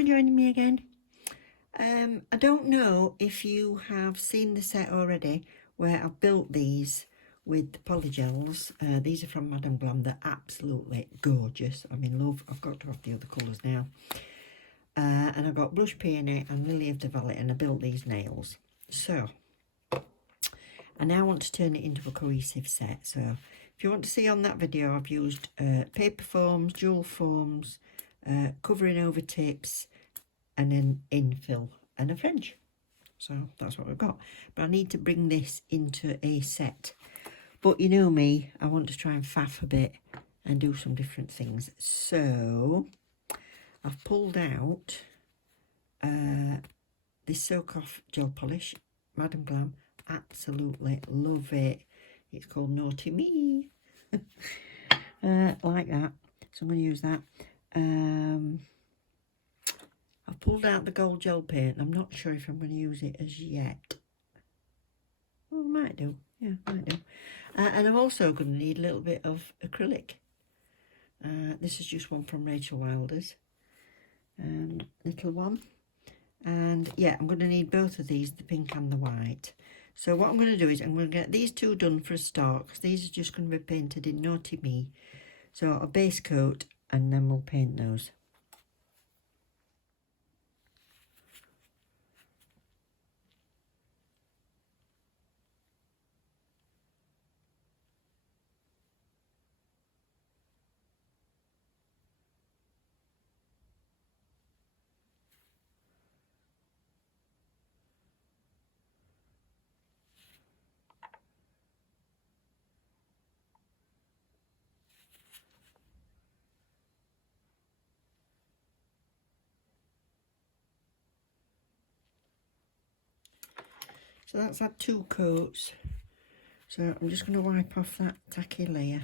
for joining me again. I don't know if you have seen the set already where I've built these with the polygels. These are from Madam Glam. They're absolutely gorgeous. I'm in love. I've got to have the other colours now. And I've got Blush Peony and Lily of the Valley, and I built these nails. So I now want to turn it into a cohesive set. So if you want to see on that video, I've used paper foams, jewel foams, covering over tips, and then infill and a fringe. So that's what we've got. But I need to bring this into a set. But you know me, I want to try and faff a bit and do some different things. So I've pulled out this Soak Off gel polish, Madam Glam. Absolutely love it. It's called Naughty Me. Like that. So I'm going to use that. I've pulled out the gold gel paint. I'm not sure if I'm going to use it as yet. Well, I might do. Yeah, might do. And I'm also going to need a little bit of acrylic. This is just one from Rachel Wilder's. Little one. And yeah, I'm going to need both of these, the pink and the white. So what I'm going to do is I'm going to get these two done for a start, because these are just going to be painted in Naughty Me. So a base coat, and then we'll paint those. So that's had two coats. So I'm just going to wipe off that tacky layer.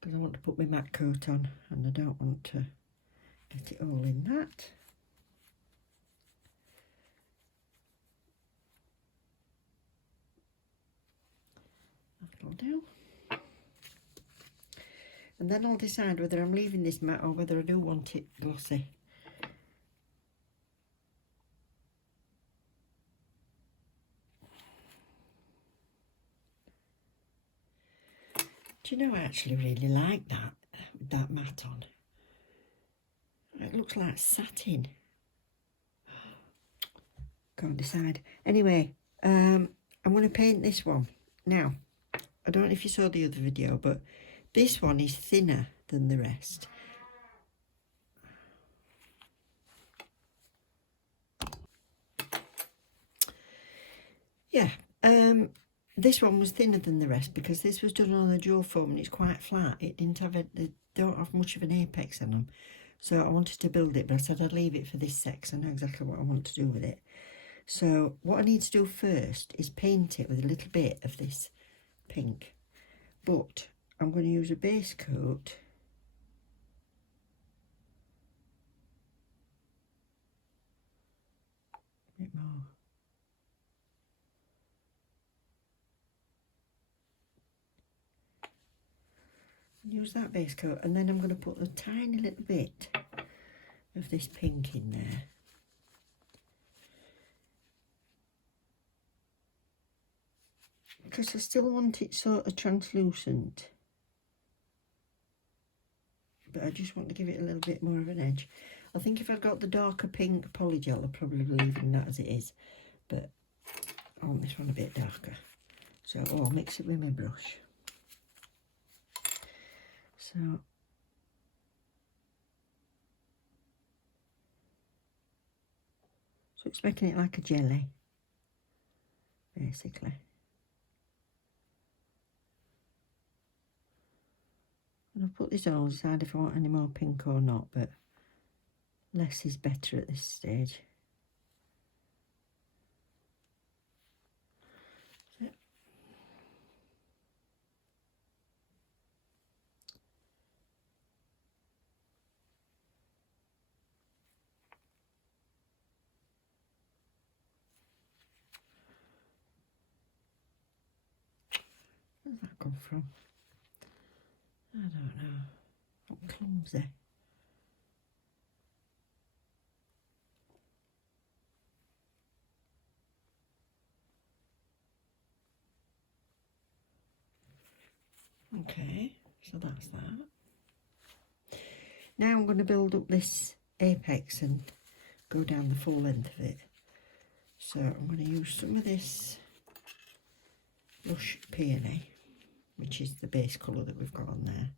Because I want to put my matte coat on, and I don't want to get it all in that. That'll do. And then I'll decide whether I'm leaving this matte or whether I do want it glossy. Do you know, I actually really like that, with that matte on. It looks like satin. Can't decide. Anyway, I'm going to paint this one. Now, I don't know if you saw the other video, but this one is thinner than the rest. Yeah, this one was thinner than the rest because this was done on a dual foam and it's quite flat. It didn't have they don't have much of an apex on them. So I wanted to build it, but I said I'd leave it for this set because I know exactly what I want to do with it. So what I need to do first is paint it with a little bit of this pink. But I'm going to use a base coat. A bit more. Use that base coat, and then I'm going to put a tiny little bit of this pink in there. Because I still want it sort of translucent. But I just want to give it a little bit more of an edge. I think if I got the darker pink polygel, I'd probably leave that as it is. But I want this one a bit darker. So I'll mix it with my brush. So it's making it like a jelly, basically. And I'll put this on the side if I want any more pink or not, but less is better at this stage. Where's that come from? I don't know. I'm clumsy. Okay, so that's that. Now I'm going to build up this apex and go down the full length of it. So I'm going to use some of this Lush Peony, which is the base colour that we've got on there.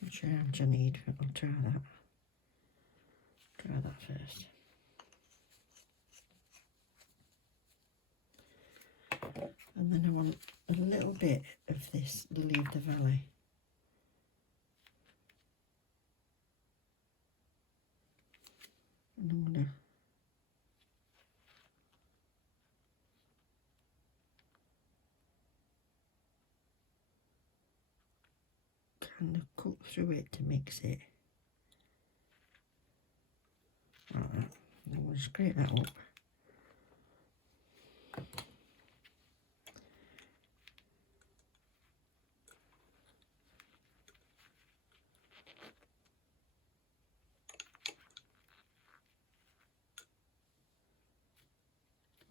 Not sure how much I need, but I'll try that. Try that first. And then I want a little bit of this Lily of the Valley. And I'm going to kind of cut through it to mix it. Like that. I'm going to scrape that up.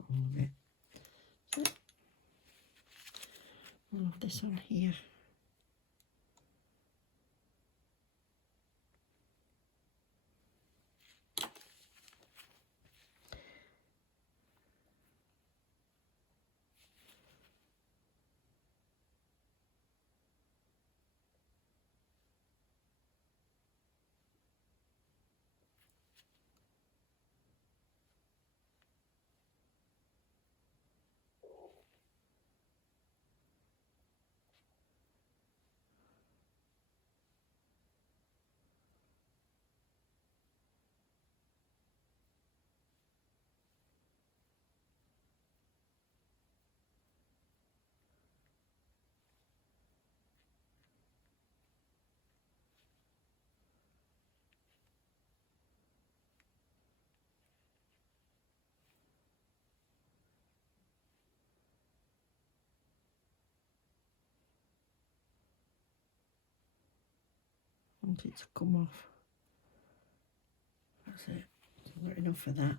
All of it. So, all of this on here. Want it to come off. That's it. So I've got enough of that.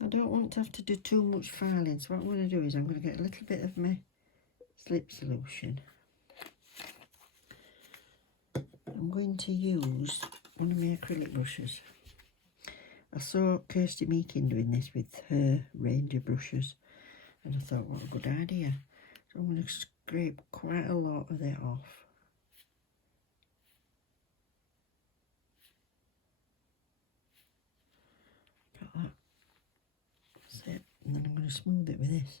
I don't want to have to do too much filing, so what I'm going to do is I'm going to get a little bit of my slip solution. I'm going to use one of my acrylic brushes. I saw Kirsty Meakin doing this with her range of brushes, and I thought, what a good idea. So I'm going to scrape quite a lot of that off. Got that. That's it. And then I'm going to smooth it with this.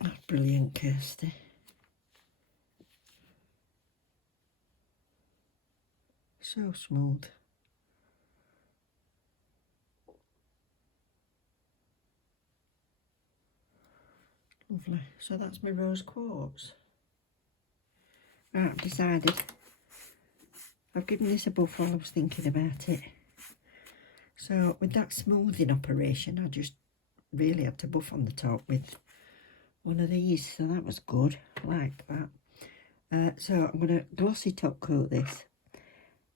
That's brilliant, Kirsty. So smooth. Lovely. So that's my rose quartz. Right, I've decided. I've given this a buff while I was thinking about it. So with that smoothing operation, I just really had to buff on the top with one of these. So that was good. I liked that. So I'm going to glossy top coat this.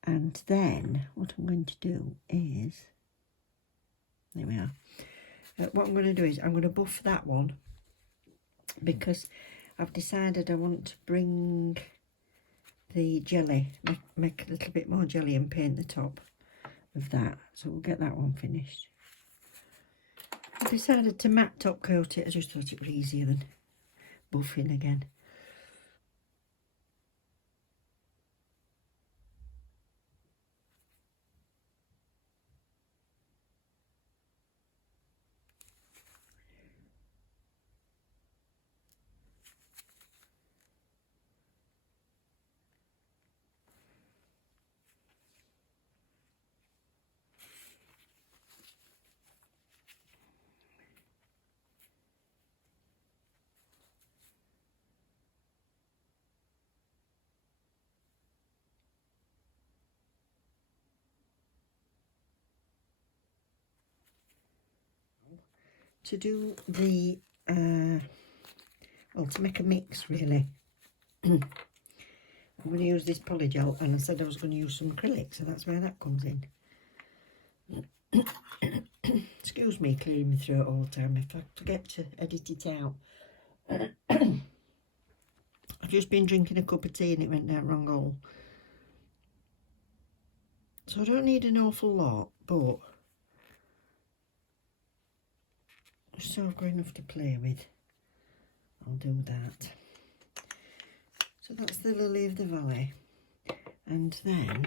And then what I'm going to do is, there we are. what I'm going to do is I'm going to buff that one, because I've decided I want to bring the jelly, make a little bit more jelly and paint the top of that. So we'll get that one finished. I decided to matte top coat it. I just thought it was easier than buffing again. To do the, well, to make a mix really, I'm going to use this polygel, and I said I was going to use some acrylic, so that's where that comes in. Excuse me clearing my throat all the time if I forget to edit it out. I've just been drinking a cup of tea and it went down wrong hole. So I don't need an awful lot, but so I've got enough to play with. I'll do that. So that's the Lily of the Valley. And then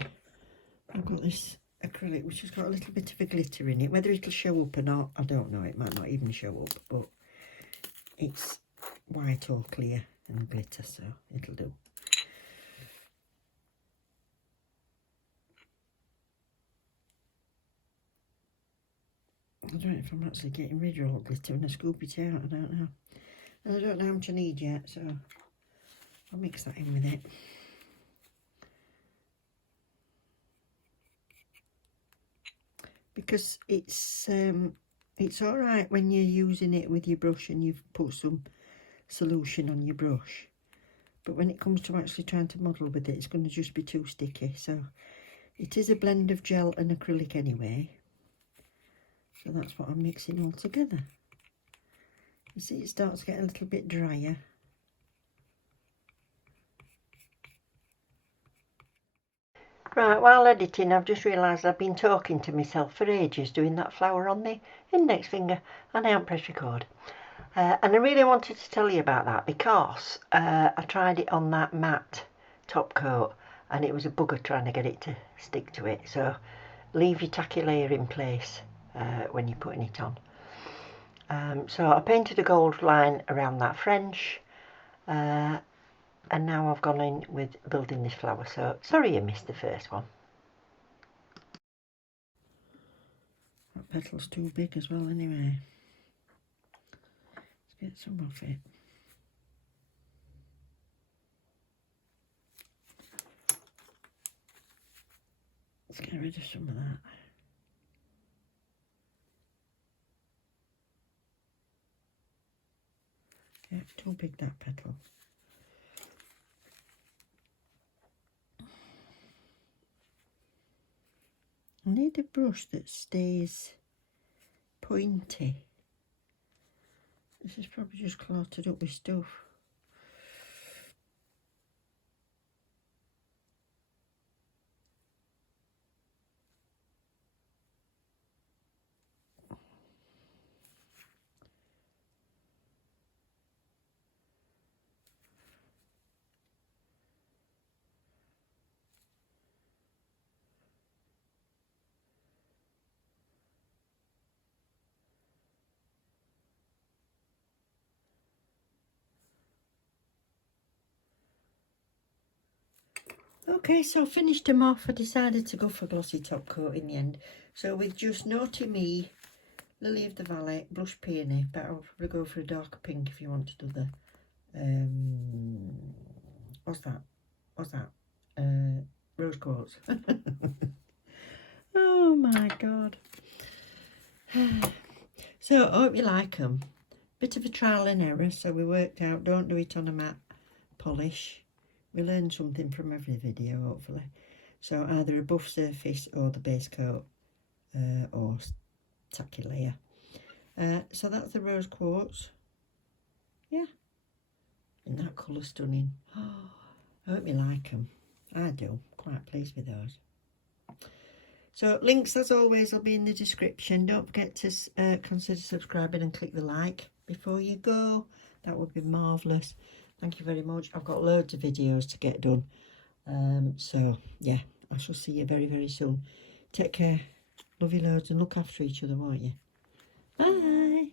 I've got this acrylic which has got a little bit of a glitter in it. Whether it'll show up or not, I don't know. It might not even show up, but it's white or clear and glitter, so it'll do. I don't know if I'm actually getting rid of all the glitter when I scoop it out, I don't know. And I don't know how much I need yet, so I'll mix that in with it. Because it's all right when you're using it with your brush and you've put some solution on your brush, but when it comes to actually trying to model with it, it's going to just be too sticky. So it is a blend of gel and acrylic anyway, so that's what I'm mixing all together. You see, it starts getting a little bit drier. Right, while editing, I've just realised I've been talking to myself for ages doing that flower on the index finger, and I haven't pressed record. And I really wanted to tell you about that because I tried it on that matte top coat and it was a bugger trying to get it to stick to it. So leave your tacky layer in place when you're putting it on. So I painted a gold line around that French, and now I've gone in with building this flower. So sorry you missed the first one. That petal's too big as well anyway. Let's get some off it. Let's get rid of some of that. Yeah, too big, that petal. I need a brush that stays pointy. This is probably just clotted up with stuff. Okay, so I finished them off. I decided to go for glossy top coat in the end. So with just Naughty Me, Lily of the Valley, Blush Peony, but I'll probably go for a darker pink if you want to do the, what's that? Rose quartz. Oh my God. So I hope you like them. Bit of a trial and error, so we worked out don't do it on a matte polish. We learned something from every video, hopefully. So either a buff surface or the base coat or tacky layer. So that's the rose quartz. Yeah. And that colour stunning. I hope you like them. I do. Quite pleased with those. So links, as always, will be in the description. Don't forget to consider subscribing and click the like before you go. That would be marvellous. Thank you very much. I've got loads of videos to get done. So, yeah, I shall see you very, very soon. Take care. Love you loads and look after each other, won't you? Bye.